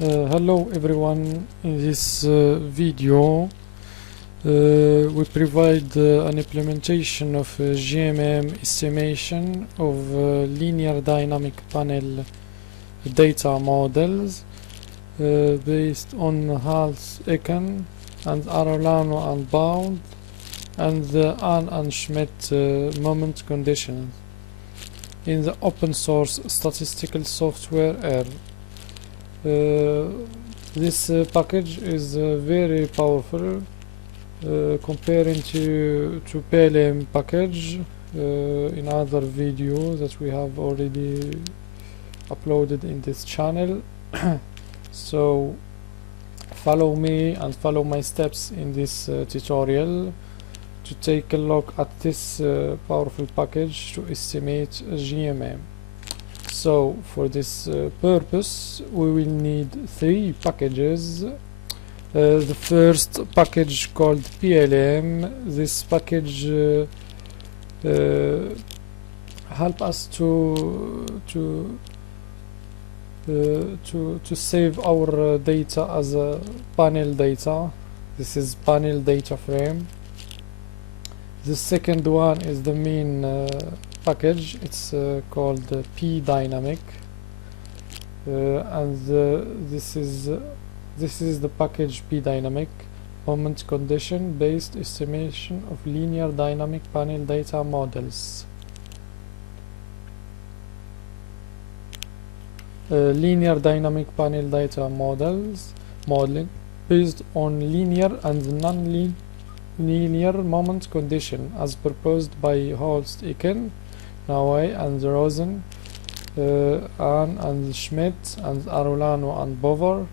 Hello everyone. In this video we provide an implementation of GMM estimation of linear dynamic panel data models based on ouassouhoussin and Arolano and Bound and the Ahn and Schmidt moment conditions in the open source statistical software R. This package is very powerful comparing to pdynmc package in other videos that we have already uploaded in this channel. So follow me and follow my steps in this tutorial to take a look at this powerful package to estimate GMM. So for this purpose we will need three packages. The first package called PLM. This package help us to save our data as a panel data. This is panel data frame. The second one is the main package. It's called pdynmc, and this is the package pdynmc moment condition based estimation of linear dynamic panel data models. Linear dynamic panel data modeling based on linear and non-linear moment condition as proposed by ouassouhoussin, and Rosen, Ahn and Schmidt, and Arolano and Bover.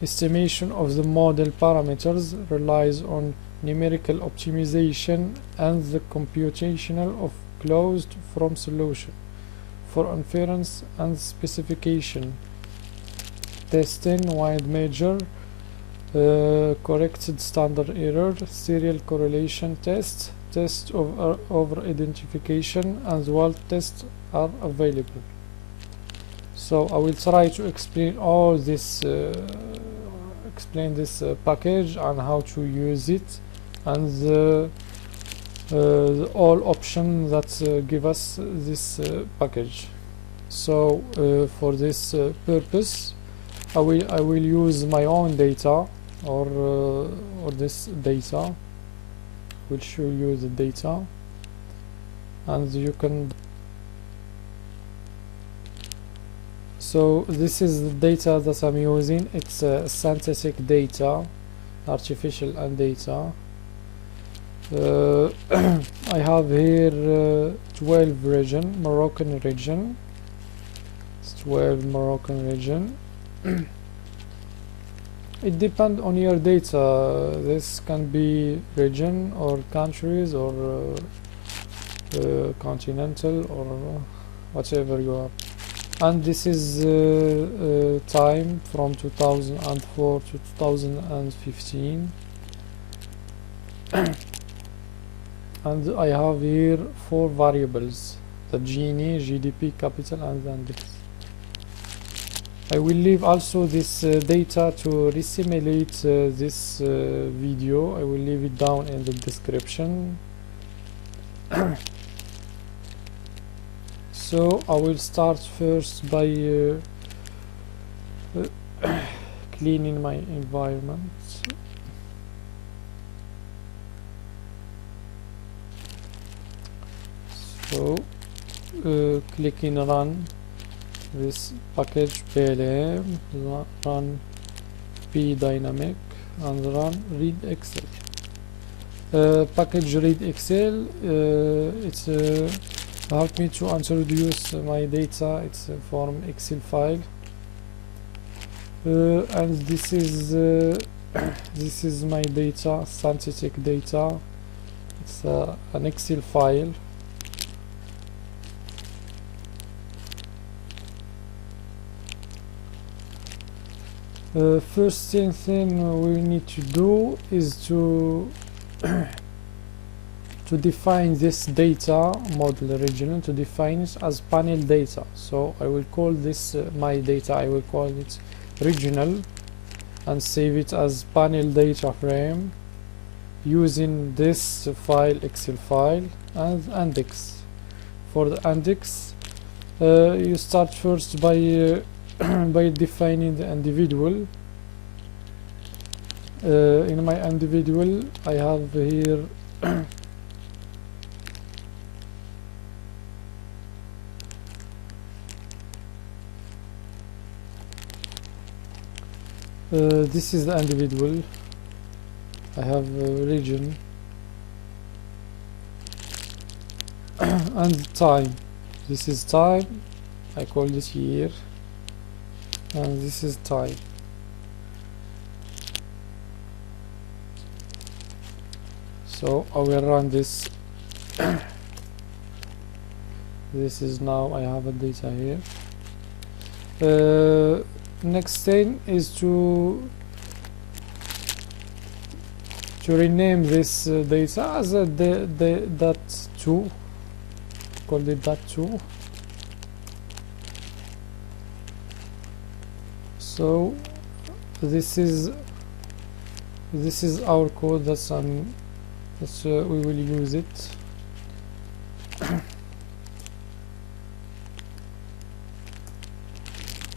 Estimation of the model parameters relies on numerical optimization and the computational of closed form solution for inference and specification, testing, wide measure, corrected standard error, serial correlation test, test of over identification, and walt tests are available. So I will try to explain all this package and how to use it, and the all options that give us this package. So for this purpose I will use my own data or this data. Will show you the data, and you can. So this is the data that I'm using. It's synthetic data, artificial and data. I have here 12 region, Moroccan region. It's 12 Moroccan region. It depends on your data. This can be region or countries or continental or whatever you have. And this is time from 2004 to 2015. And I have here 4 variables: the Gini, GDP, capital, and index. I will leave also this data to resimulate this video. I will leave it down in the description. So I will start first by cleaning my environment. So clicking run this package PLM, run pdynmc, and run read excel. Package read excel, it's help me to introduce my data. It's a form excel file, and this is my data, synthetic data. It's an excel file. First thing we need to do is to define this data model region, to define it as panel data. So I will call this my data. I will call it regional and save it as panel data frame using this file, Excel file, and index. For the index, you start first by by defining the individual. In my individual, I have here this is the individual. I have region and time. This is time, I call it year, and this is time. So I will run this. This is now I have a data here. Next thing is to rename this data as a dot2, call it dot2. So this is our code that's we will use it.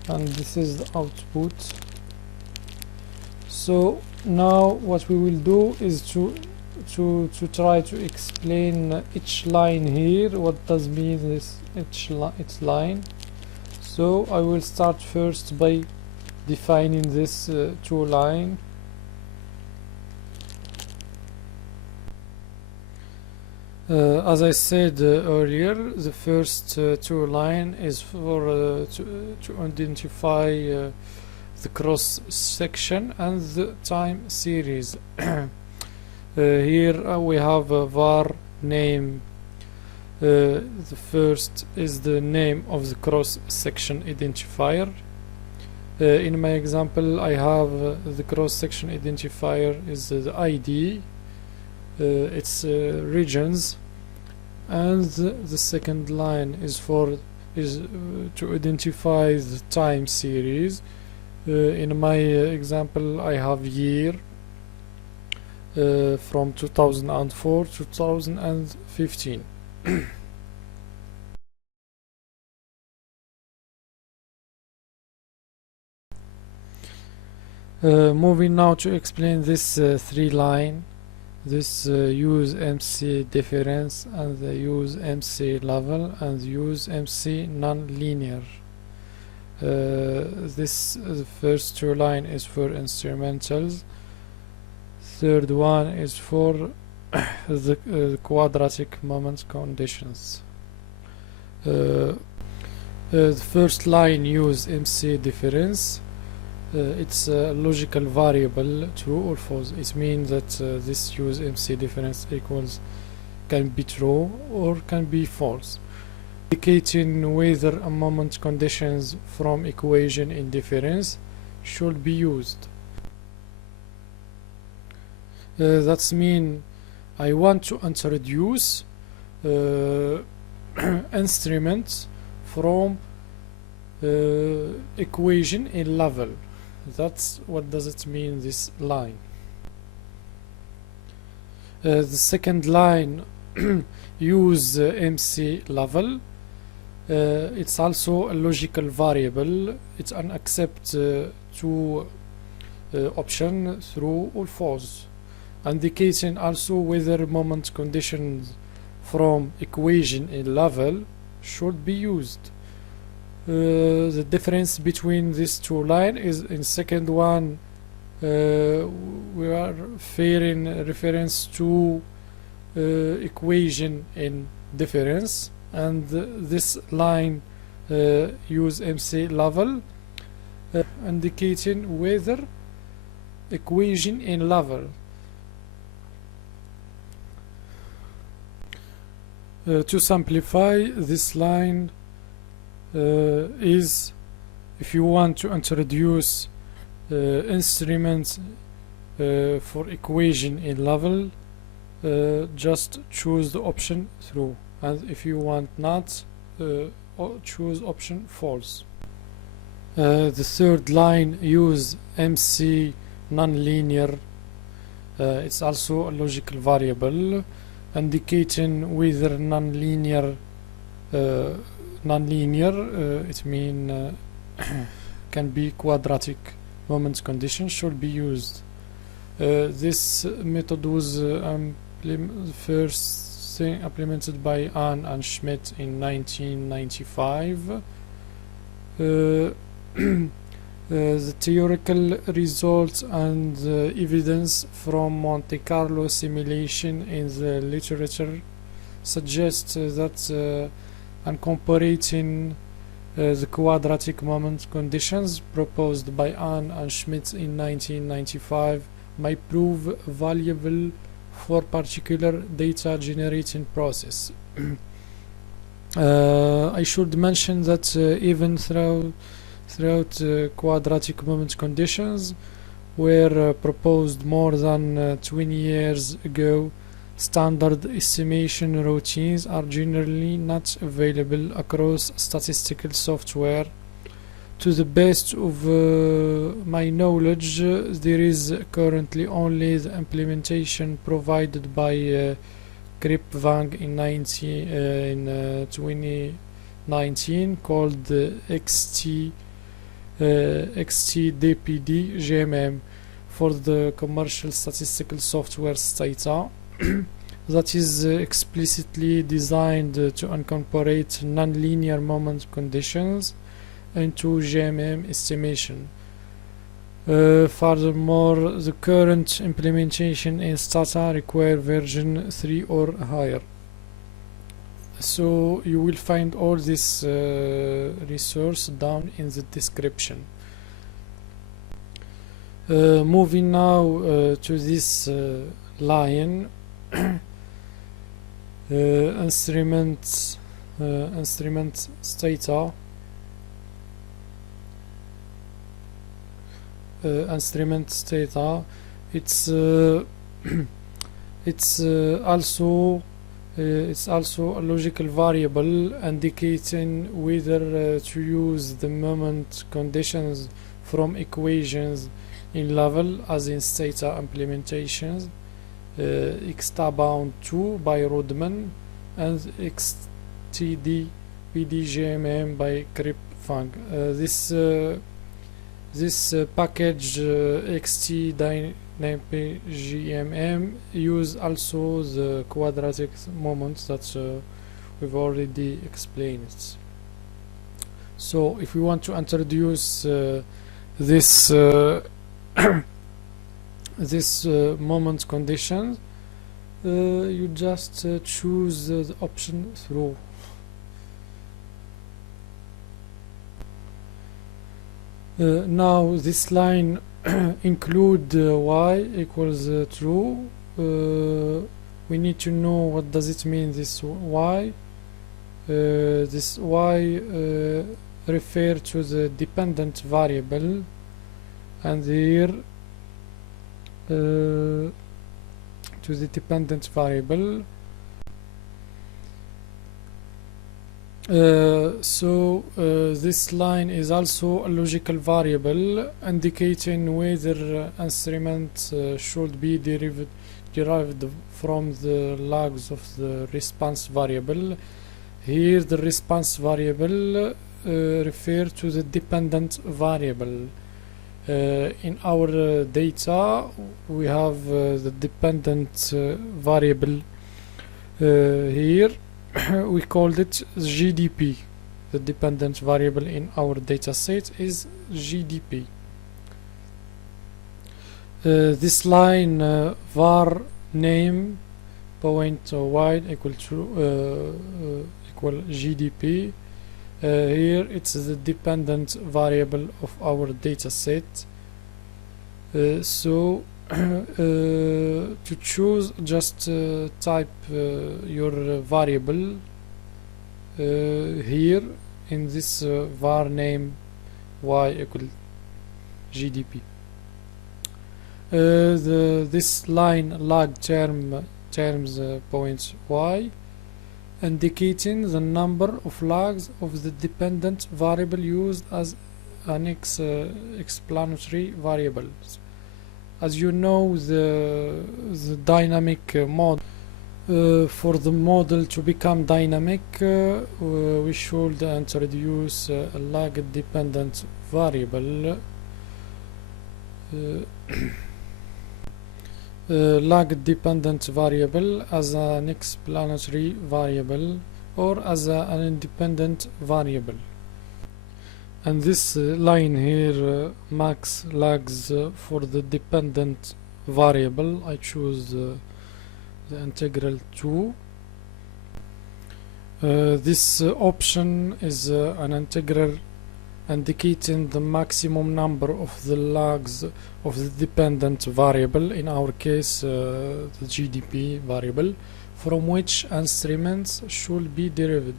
And this is the output. So now what we will do is to try to explain each line here. What does mean this each line? So I will start first by defining this two line. As I said earlier, the first two line is for to identify the cross section and the time series. Here we have a var name. The first is the name of the cross section identifier. In my example, I have the cross section identifier is the ID. Its regions, and the second line is to identify the time series. In my example, I have year from 2004 to 2015. Moving now to explain this three line. This use MC difference and the use MC level and use MC non-linear. This the first two line is for instrumentals. Third one is for the quadratic moment conditions. The first line use MC difference. It's a logical variable, true or false. It means that this use MC difference equals can be true or can be false, indicating whether a moment conditions from equation in difference should be used. That's mean I want to introduce instruments from equation in level. That's what does it mean, this line. The second line use MC level. It's also a logical variable. It's an accept two option, true or false, indicating also whether moment conditions from equation in level should be used. The difference between these two lines is in second one we are referring reference to equation in difference, and this line use MC level indicating whether equation in level. To simplify, this line is if you want to introduce instruments for equation in level, just choose the option true, and if you want not, choose option false. The third line use MC nonlinear. It's also a logical variable indicating whether nonlinear it mean can be quadratic moment condition should be used. This method was first implemented by Ann and Schmidt in 1995. The theoretical results and evidence from Monte Carlo simulation in the literature suggest that incorporating the quadratic moment conditions proposed by Ann and Schmidt in 1995 might prove valuable for particular data generating process. I should mention that even throughout quadratic moment conditions were proposed more than 20 years ago, standard estimation routines are generally not available across statistical software. To the best of my knowledge, there is currently only the implementation provided by Wang in 2019 called XTDPD GMM for the commercial statistical software data that is explicitly designed to incorporate nonlinear moment conditions into GMM estimation. Furthermore, the current implementation in Stata require version 3 or higher. So you will find all this resource down in the description. Moving now to this line, instrument data. Instrument data. It's also a logical variable indicating whether to use the moment conditions from equations in level as in Stata implementations, xtabound2 by Rodman and xtdpdgmm by Wang. This package pdynmc GMM use also the quadratic moments that we've already explained. So if we want to introduce this this moment condition, you just choose the option through. Now this line include y equals true. We need to know what does it mean, this y. This y refer to the dependent variable, and here to the dependent variable. This line is also a logical variable indicating whether instrument should be derived from the logs of the response variable. Here the response variable refer to the dependent variable. In our data we have the dependent variable here. We called it GDP. The dependent variable in our data set is GDP. This line var name point y equal to equal GDP. Here it's the dependent variable of our data set. To choose, just type your variable here in this var name y equal GDP. This line log terms point y, indicating the number of logs of the dependent variable used as explanatory variables. As you know, the dynamic model, for the model to become dynamic, we should introduce a lag dependent variable. Lag dependent variable as an explanatory variable or as an independent variable. And this line here max lags for the dependent variable. I choose the integral 2. This option is an integral indicating the maximum number of the lags of the dependent variable, in our case the GDP variable, from which instruments should be derived.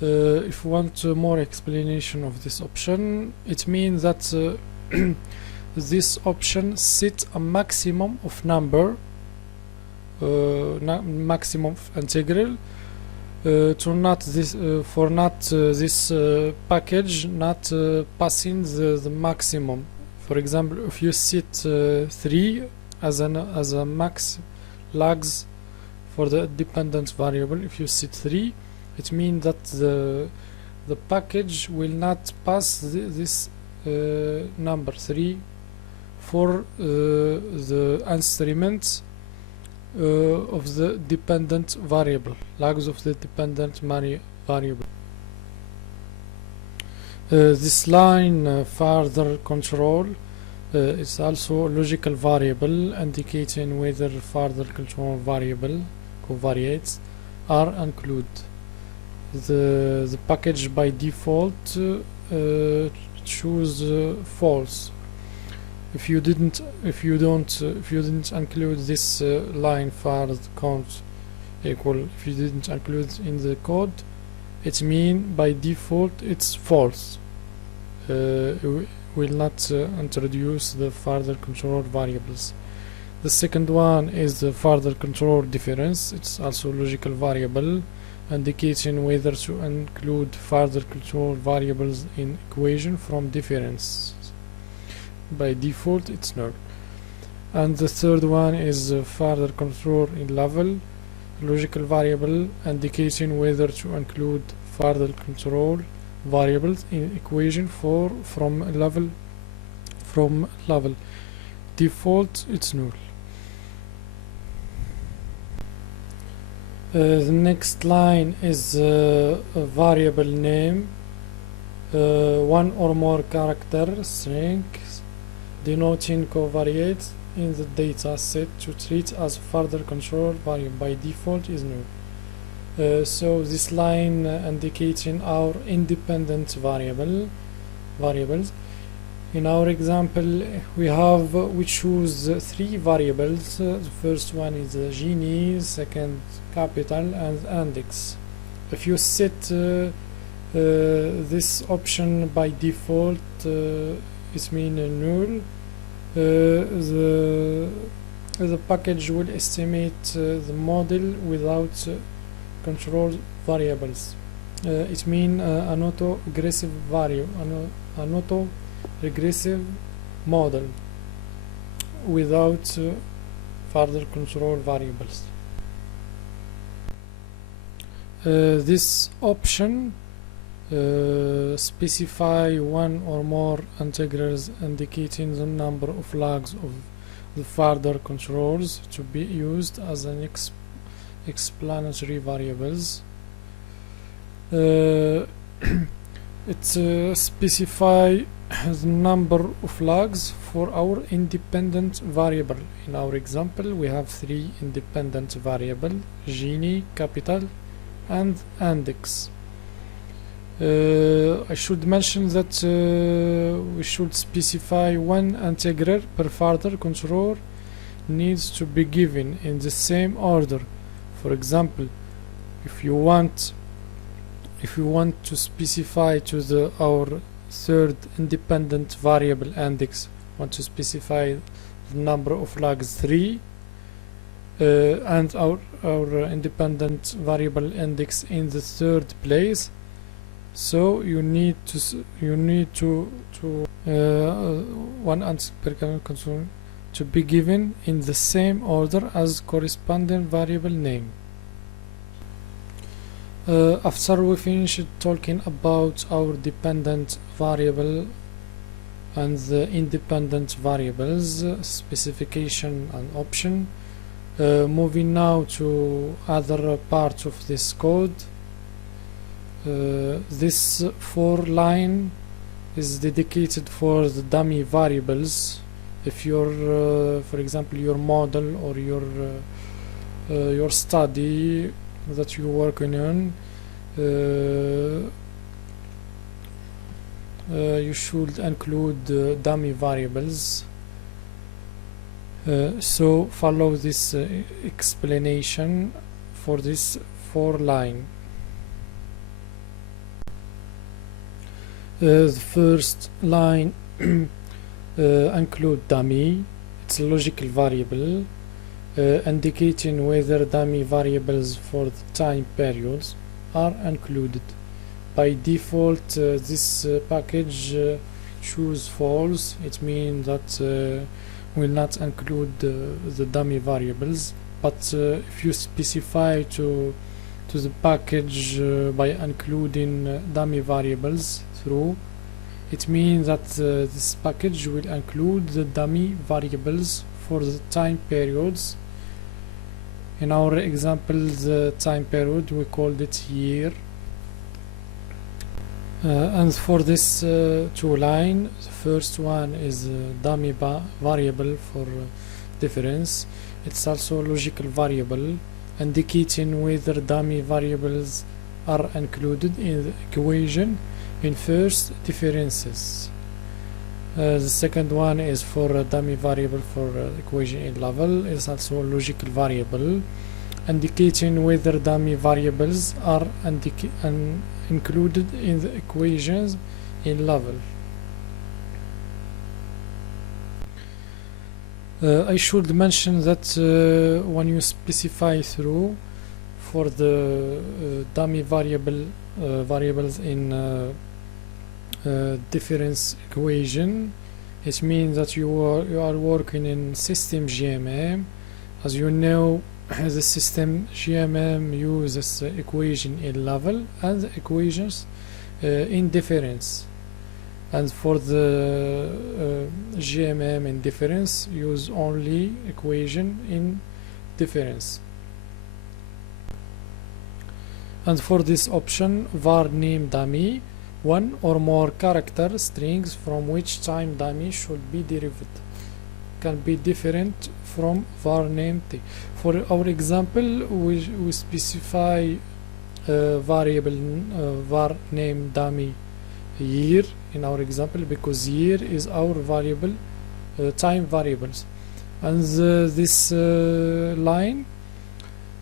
If you want more explanation of this option, it means that this option sets a maximum of number, maximum of integral, to not this for not this package not passing the maximum. For example, if you set 3 as a max lags for the dependent variable, if you set 3, it means that the package will not pass this number 3 for the instruments of the dependent variable, lags of the dependent variable. This line further control is also a logical variable indicating whether further control variable covariates are included. The package by default choose false. If you didn't include this line further count equal, if you didn't include in the code, it means by default it's false. We will not introduce the further control variables. The second one is the further control difference. It's also a logical variable indicating whether to include further control variables in equation from difference. By default it's null. And the third one is further control in level, logical variable indicating whether to include further control variables in equation from level. Default it's null. The next line is a variable name, one or more character strings denoting covariates in the data set to treat as further control variable. By default is null. So this line indicating our independent variables. In our example, we choose 3 variables. The first one is Gini, second capital, and index. If you set this option by default, it means null. The package will estimate the model without control variables. It means an auto-regressive regressive model without further control variables. This option specify one or more integrals indicating the number of lags of the further controls to be used as an explanatory variables. It specify the number of lags for our independent variable. In our example, we have 3 independent variables: Gini, capital, and index. I should mention that we should specify one integral per further control needs to be given in the same order. For example, if you want to specify to our third independent variable index, want to specify the number of lags 3, and our independent variable index in the third place, So you need to one answer per console to be given in the same order as corresponding variable name. After we finish talking about our dependent variable and the independent variables, specification and option, moving now to other parts of this code. This for line is dedicated for the dummy variables. If your for example your model or your study that you're working on, you should include dummy variables. So follow this explanation for this for line. The first line include dummy. It's a logical variable indicating whether dummy variables for the time periods are included. By default, this package choose false. It means that will not include the dummy variables, but if you specify to the package by including dummy variables through, it means that this package will include the dummy variables for the time periods. In our example, the time period we called it year. And for this two line, the first one is dummy variable for difference. It's also a logical variable indicating whether dummy variables are included in the equation in first differences. The second one is for a dummy variable for equation in level. It's also a logical variable indicating whether dummy variables are included in the equations in level. I should mention that when you specify through for the dummy variables in difference equation, it means that you are working in system GMM. As you know, the system GMM uses equation in level and the equations in difference, and for the GMM in difference use only equation in difference. And for this option, var name dummy, one or more character strings from which time dummy should be derived can be different from var name t. For our example, we specify variable var name dummy year in our example, because year is our variable time variables. And this line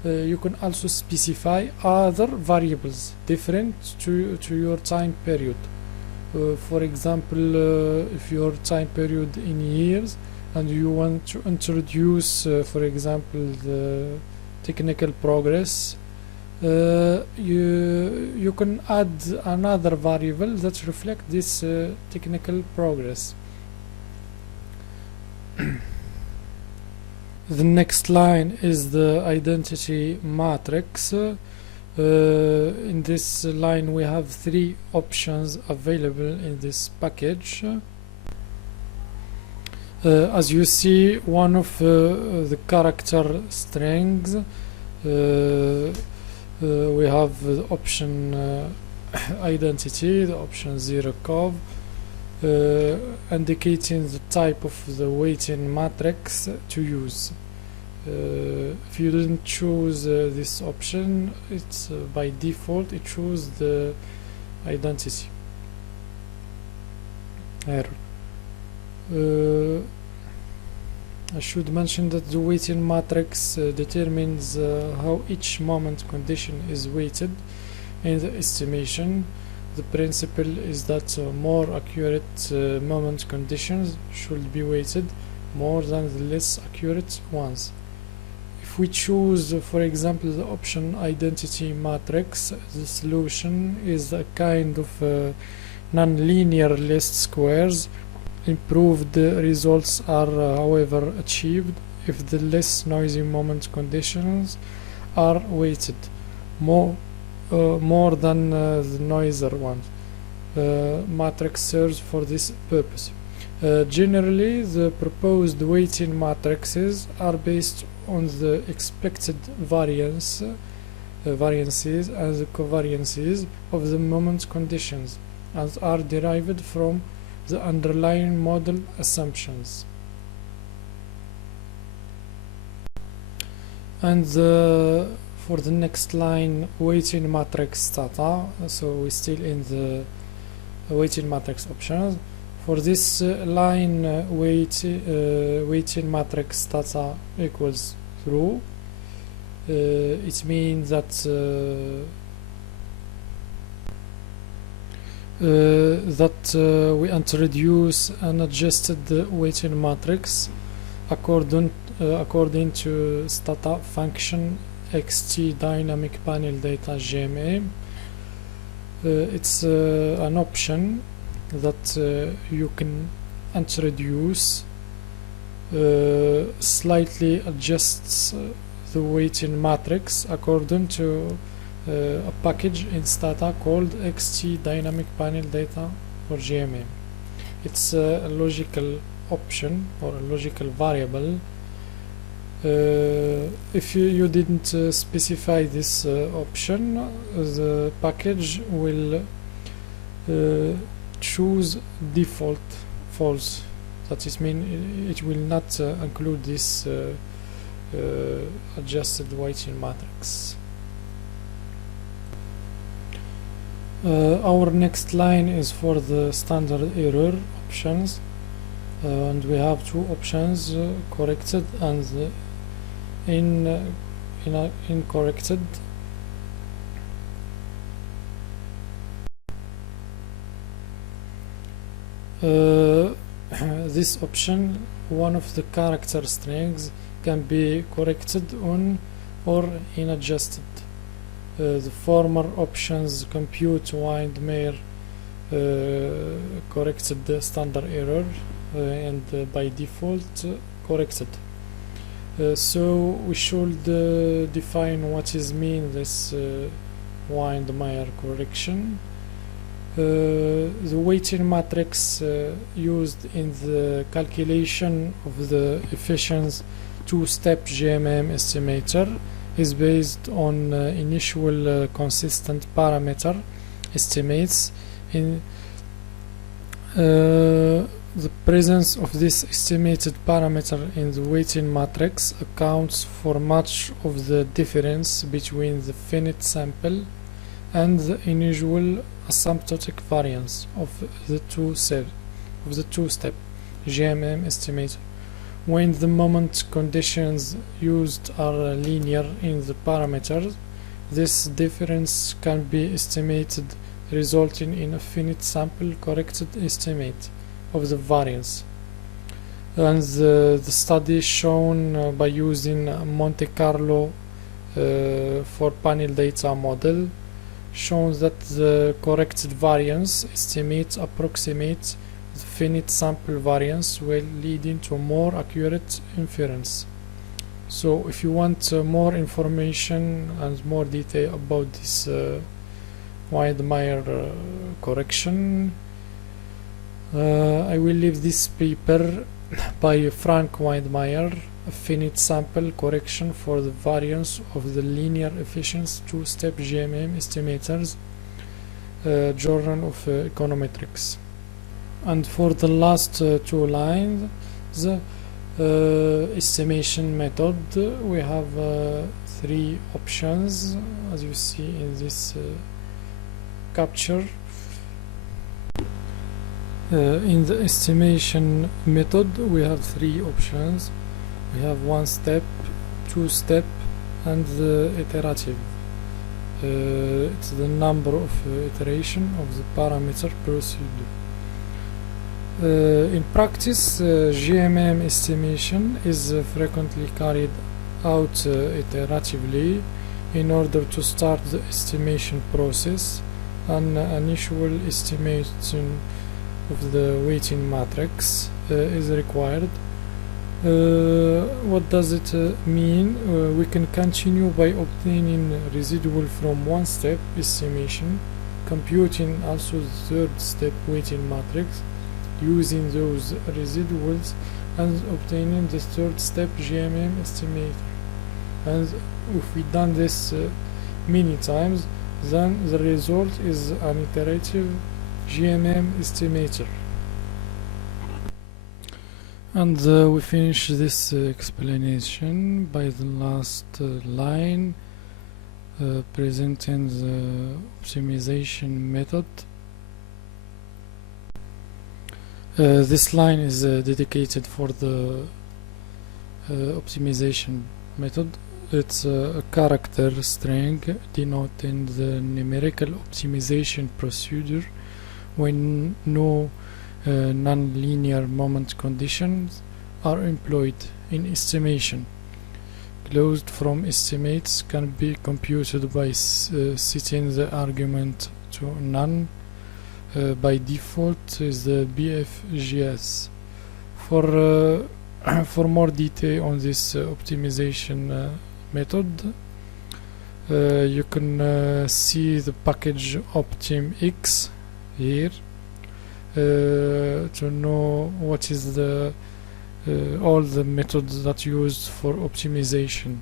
you can also specify other variables different to your time period. For example, if your time period in years and you want to introduce for example the technical progress, you can add another variable that reflect this technical progress. The next line is the identity matrix. In this line we have three options available in this package. As you see, one of the character strings, we have the option identity, the option 0cov, indicating the type of the weighting matrix to use. If you didn't choose this option, it's by default it chooses the identity error. I should mention that the weighting matrix determines how each moment condition is weighted in the estimation. The principle is that more accurate moment conditions should be weighted more than the less accurate ones. if we choose, for example, the option identity matrix, the solution is a kind of non-linear list squares. Improved results are, however, achieved if the less noisy moment conditions are weighted more than the noisier ones. Matrix serves for this purpose. Generally, the proposed weighting matrices are based on the expected variances and the covariances of the moment conditions, and are derived from the underlying model assumptions. And for the next line, weighting matrix data, so we're still in the weighting matrix options. For this line, weighting matrix data equals true. It means that we introduce an adjusted weighting matrix according to stata function xt dynamic panel data GMM. It's an option that you can introduce, slightly adjusts the weighting matrix according to a package in Stata called xt dynamic panel data or GMM. It's a logical option or a logical variable. If you didn't specify this option, the package will choose default false. That is mean it will not include this adjusted weighting matrix. Our next line is for the standard error options, and we have two options, corrected and incorrected. This option, one of the character strings can be corrected on or inadjusted. The former options compute windmere corrected the standard error and by default corrected. So we should define what is mean this windmere correction. The weighting matrix used in the calculation of the efficiency two-step GMM estimator is based on initial consistent parameter estimates. In the presence of this estimated parameter in the weighting matrix accounts for much of the difference between the finite sample and the initial asymptotic variance of the two-step GMM estimator. When the moment conditions used are linear in the parameters, this difference can be estimated, resulting in a finite sample corrected estimate of the variance. And the study shown by using Monte Carlo for panel data model shows that the corrected variance estimate approximates the finite sample variance, while leading to more accurate inference. So if you want more information and more detail about this windmere correction, I will leave this paper by Frank Windmere, a finite sample correction for the variance of the linear efficiency two-step GMM estimators, Journal of Econometrics. And for the last two lines, the estimation method, we have three options, as you see in this capture. In the estimation method, we have three options. We have one step, two step, and the iterative. It's the number of iteration of the parameter procedure. In practice, GMM estimation is frequently carried out iteratively in order to start the estimation process. An initial estimation of the weighting matrix is required. What does it mean? We can continue by obtaining residual from one step estimation, computing also the third step weighting matrix using those residuals, and obtaining the third step GMM estimator. And if we done this many times, then the result is an iterative GMM estimator. And we finish this explanation by the last line presenting the optimization method. This line is dedicated for the optimization method. It's a character string denoting the numerical optimization procedure when no non-linear moment conditions are employed in estimation. Closed form estimates can be computed by setting the argument to none. By default is the BFGS. For more detail on this optimization method, you can see the package optimx here to know what is the all the methods that used for optimization.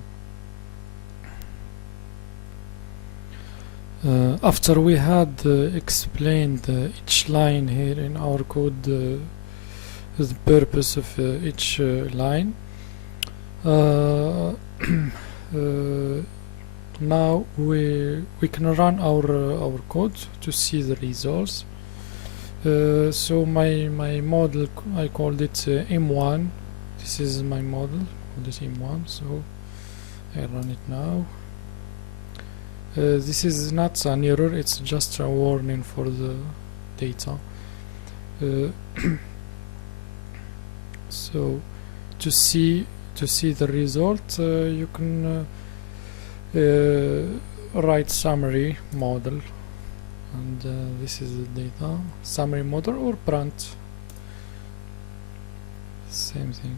After we had explained each line here in our code, the purpose of each line, now we can run our code to see the results. So my model, I called it M1. This is my model, called it M1. So I run it now. This is not an error, it's just a warning for the data. So to see the result, you can write summary model, and this is the data summary model or print, same thing.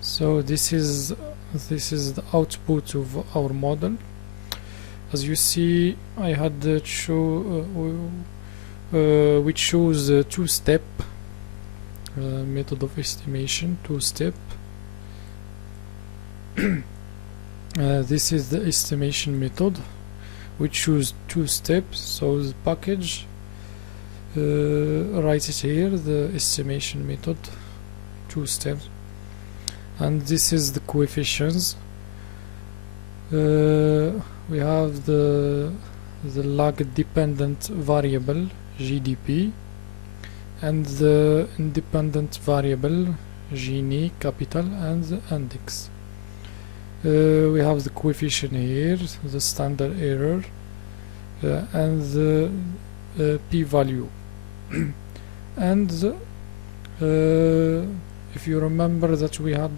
So this is the output of our model. As you see, I had we choose two-step method of estimation, two-step. This is the estimation method. We choose two steps, so the package write it here, the estimation method, two steps, and this is the coefficients. We have the lag dependent variable GDP and the independent variable Gini capital and the index. We have the coefficient here, the standard error, and the p-value. And if you remember that we had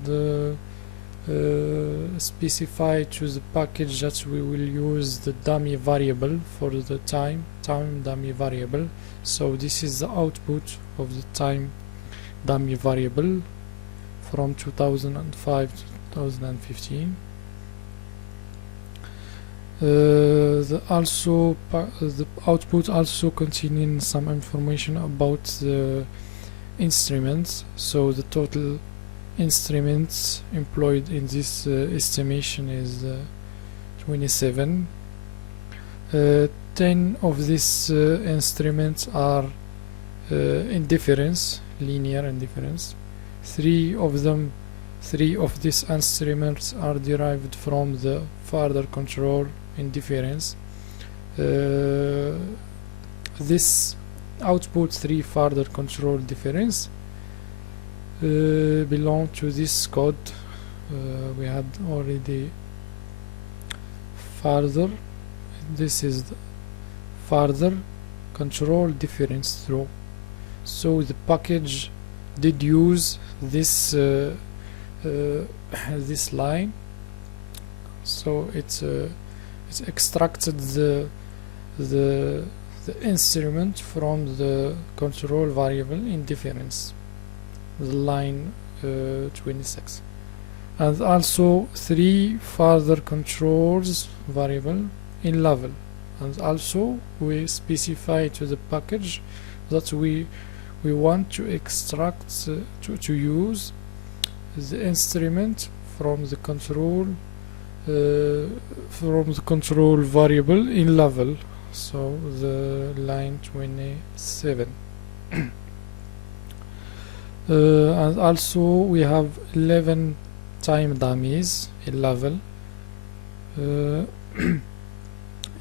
specify to the package that we will use the dummy variable for the time dummy variable. So this is the output of the time dummy variable from 2005 to 2015. The output also containing some information about the instruments. So the total instruments employed in this estimation is 27. 10 of these instruments are indifference, linear indifference. Three of these instruments are derived from the further control indifference. This output 3 further control difference belong to this code. We had already further. This is the further control difference through. So the package did use this this line so it's extracted the instrument from the control variable in difference, the line 26, and also 3 further controls variable in level. And also we specify to the package that we want to extract to use the instrument from the control variable in level, so the line 27. And also we have 11 time dummies in level.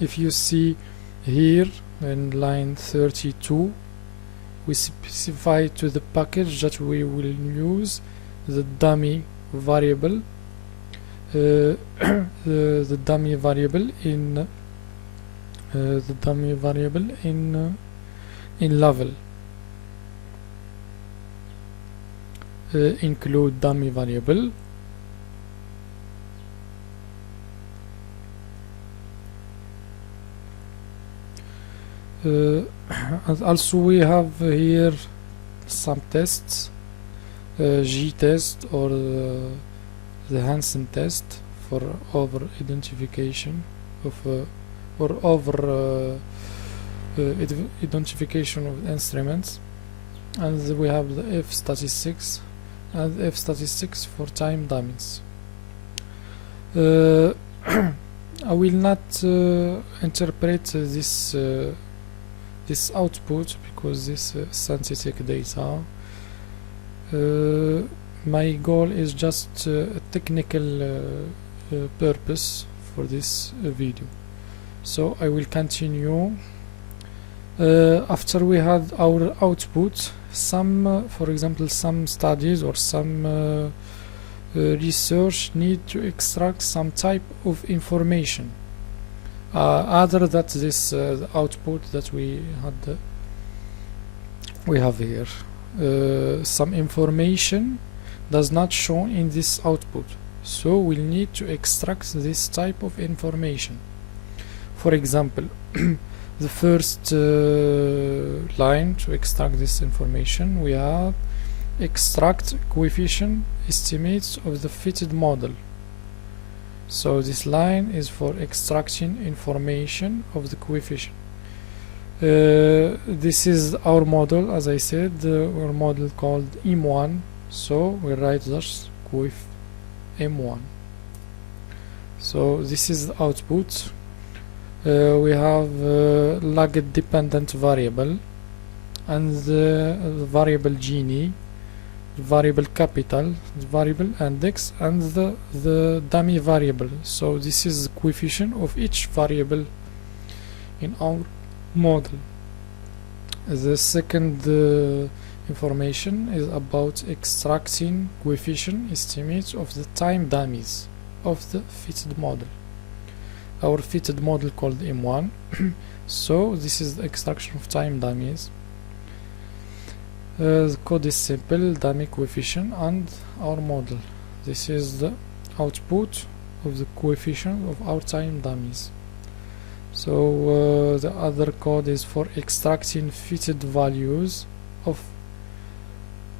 If you see here in line 32, we specify to the package that we will use the dummy variable, the dummy variable in level. Include dummy variable. And also we have here some tests, G test or the Hansen test for over identification of or over identification of instruments, and we have the F statistics and F statistics for time dummies. I will not interpret this output because this synthetic data. My goal is just a technical purpose for this video, so I will continue. After we had our output, for example, some studies or some research need to extract some type of information other than this output that we have here. Some information does not show in this output, so we'll need to extract this type of information. For example, the first line to extract this information, we have extract coefficient estimates of the fitted model. So this line is for extracting information of the coefficient. This is our model, as I said, our model called M1, so we write thus coef M1. So this is the output. We have log dependent variable and the variable Gini, variable capital, the variable index, and the dummy variable. So this is the coefficient of each variable in our model. The second information is about extracting coefficient estimates of the time dummies of the fitted model. Our fitted model called M1. So this is the extraction of time dummies. The code is simple, dummy coefficient and our model. This is the output of the coefficient of our time dummies. So the other code is for extracting fitted values of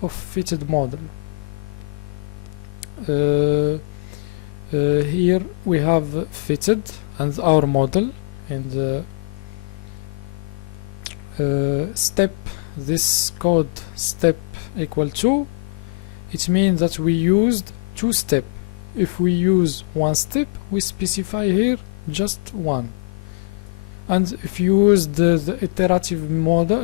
fitted model. Here we have fitted and our model in the step. This code step equal to, it means that we used 2 steps. If we use 1 step, we specify here just 1. And if you use the iterative model,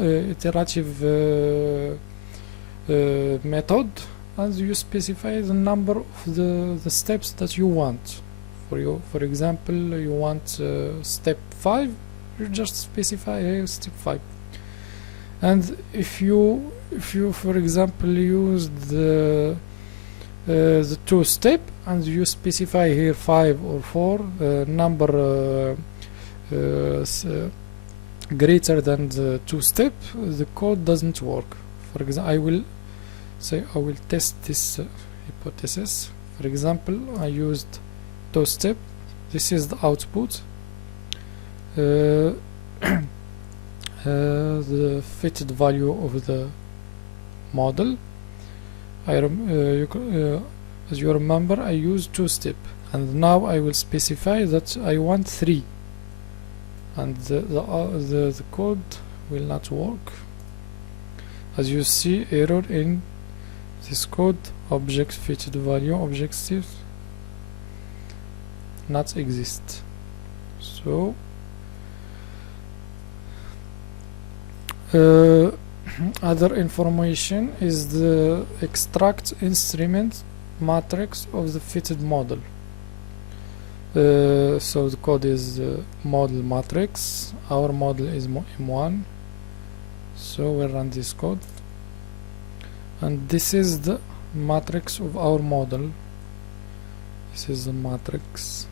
method, and you specify the number of the steps that you want. For example, you want step 5, you just specify here step 5. And if you for example use the 2 step and you specify here 5 or 4 number greater than the 2 step, the code doesn't work. For example, I will test this hypothesis. For example, I used 2 step this is the output. The fitted value of the model. As you remember, I used 2-step, and now I will specify that I want 3, and the code will not work. As you see, error in this code, object fitted value objective not exist. So other information is the extract instrument matrix of the fitted model. So the code is model matrix. Our model is M1, so we'll run this code, and this is the matrix of our model. This is the matrix.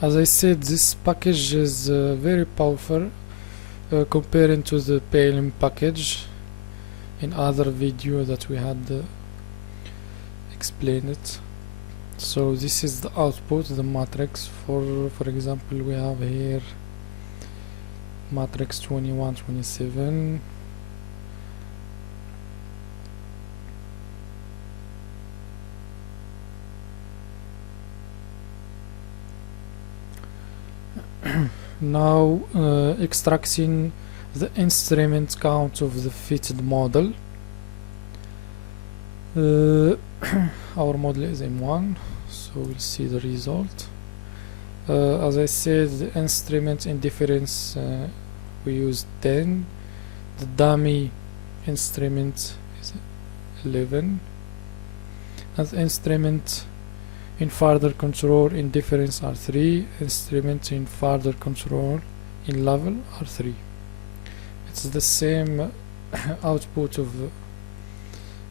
As I said, this package is very powerful comparing to the PLM package. In other video that we had explained it. So this is the output, the matrix. For example, we have here matrix 21, 27. Now extracting the instrument count of the fitted model. Our model is M1, so we'll see the result. As I said, the instrument indifference we use 10. The dummy instrument is 11, and the instrument in further control indifference are 3. Instruments in further control in level are 3. It's the same output of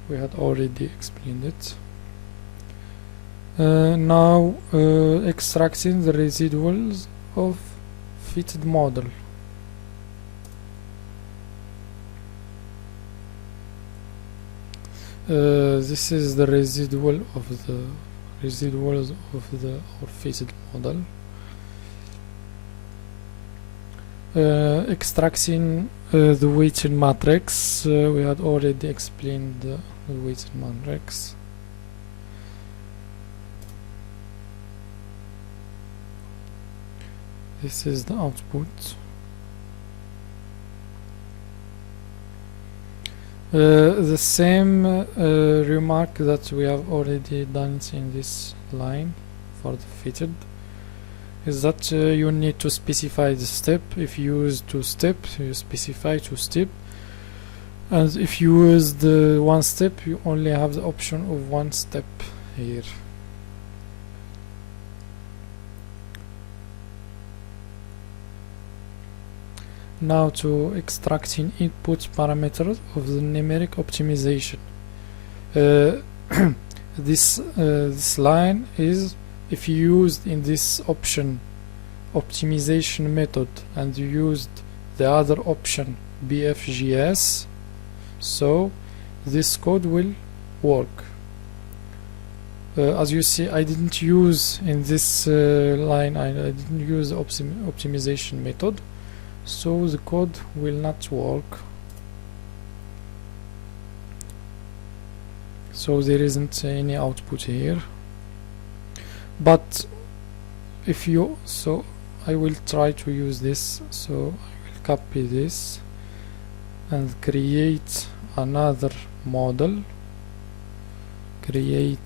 we had already explained it. Now extracting the residuals of fitted model. This is the residual of the residuals of our fitted model. Extracting the weighted matrix. We had already explained the weighted matrix. This is the output. The same remark that we have already done in this line for the fitted is that you need to specify the step. If you use 2-step, you specify 2-step, and if you use the 1-step, you only have the option of 1 step here. Now to extracting input parameters of the numeric optimization. This line is if you used in this option optimization method and you used the other option BFGS, so this code will work. As you see, I didn't use in this line, I didn't use the optimization method, so the code will not work. So there isn't any output here. But if you, so I will try to use this, so I will copy this and create another model, here,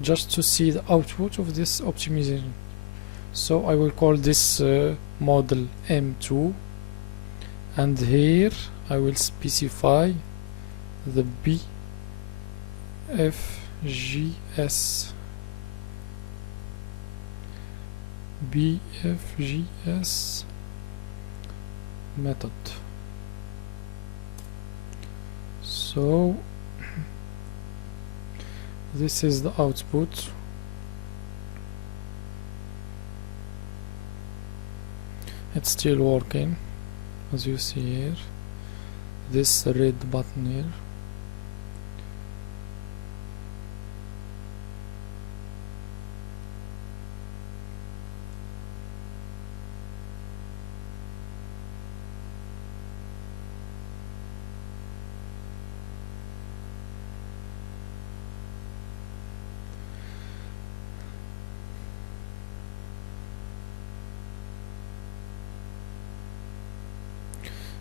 just to see the output of this optimization. So I will call this model M2, and here I will specify the BFGS method. So this is the output. It's still working, as you see here. this red button here.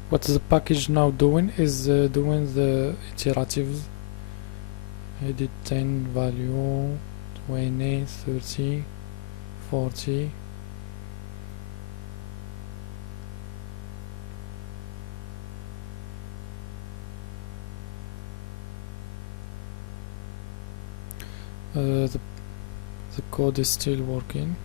What the package now doing is doing the iterative edit 10 value 20 30 40 the code is still working.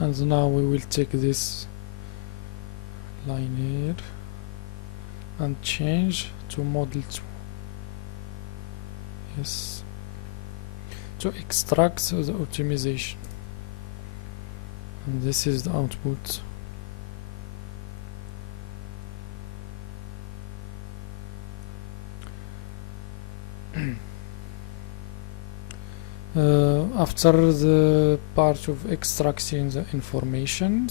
And now we will take this line here and change to model 2. Yes, to extract the optimization, and this is the output. After the part of extracting the information,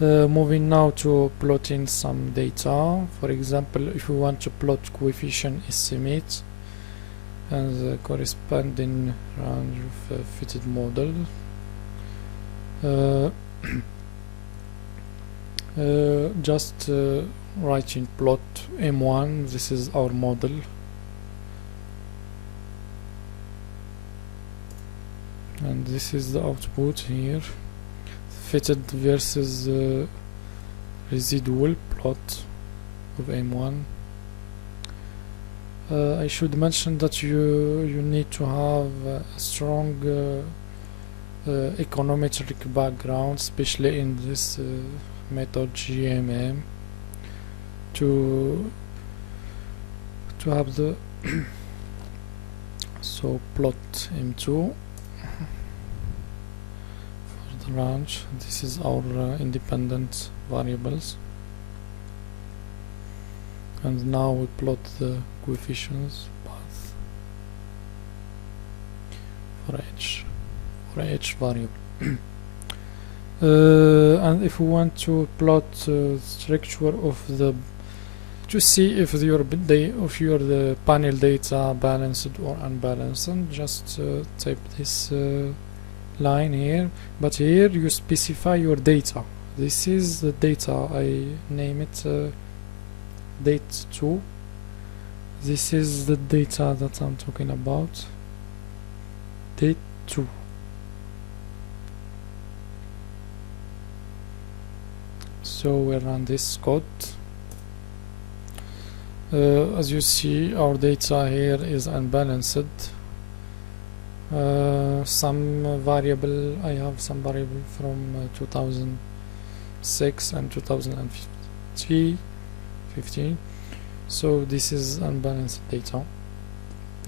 moving now to plotting some data. For example, if we want to plot coefficient estimate and the corresponding range of fitted model, just writing plot M1. This is our model. And this is the output here, fitted versus residual plot of M1. I should mention that you need to have a strong econometric background, especially in this method GMM, to have the so plot M2 for the range. This is our independent variables, and now we plot the coefficients path for each variable. And if we want to plot structure of the, to see if your the panel data balanced or unbalanced, just type this line here, but here you specify your data. This is the data, I name it date 2. This is the data that I'm talking about, date 2. So we run this code. As you see, our data here is unbalanced. Some variable, I have some variable from 2006 and 2015, so this is unbalanced data.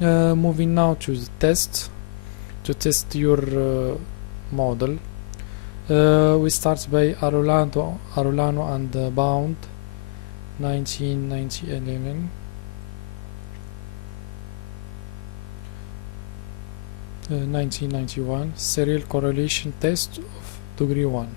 Moving now to the test, to test your model. We start by Arolano and bound 1990-11. Uh, 1991 serial correlation test of degree 1.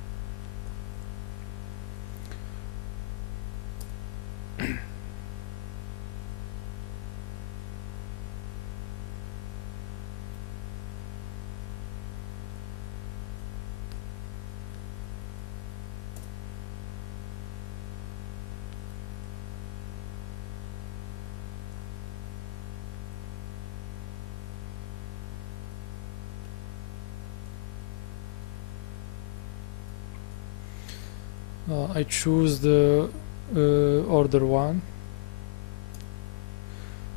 I choose the order 1.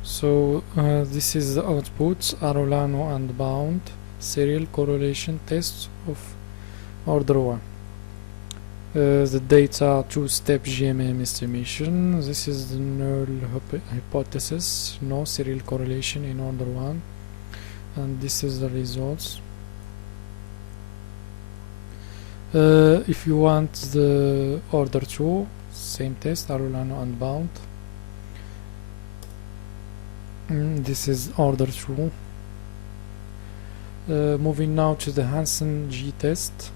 So this is the output, Arolano and bound serial correlation test of order 1. the data two-step GMM estimation. This is the null hypothesis, no serial correlation in order 1, and this is the results. If you want the order 2, same test, Arulano and bound. This is order 2. Moving now to the Hansen G test.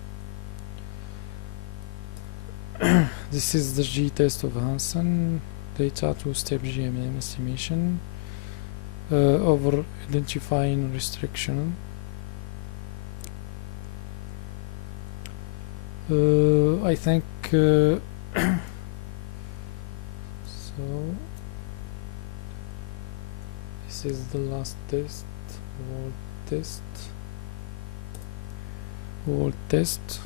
This is the G test of Hansen, data two-step GMM estimation over identifying restriction. I think so. This is the last test, world test.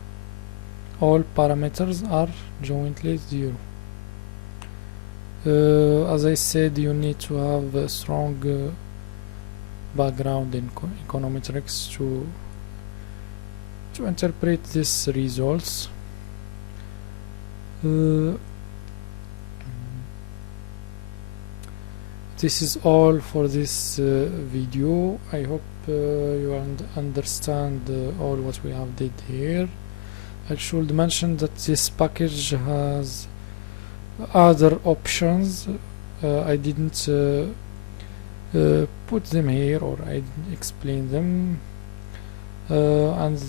All parameters are jointly 0. As I said, you need to have a strong background in econometrics to interpret these results. This is all for this video. I hope you understand all what we have did here. I should mention that this package has other options. I didn't put them here, or I didn't explain them, and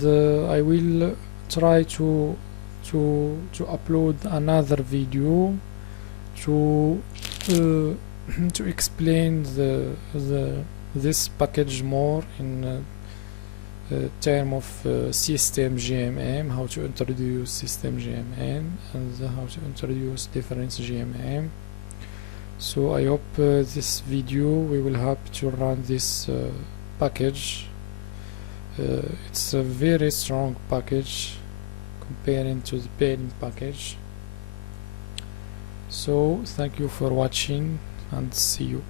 I will try to upload another video to explain this package more in term of system GMM, how to introduce system GMM and how to introduce different GMM. So I hope this video we will help to run this package. It's a very strong package comparing to the pairing package. So thank you for watching and see you.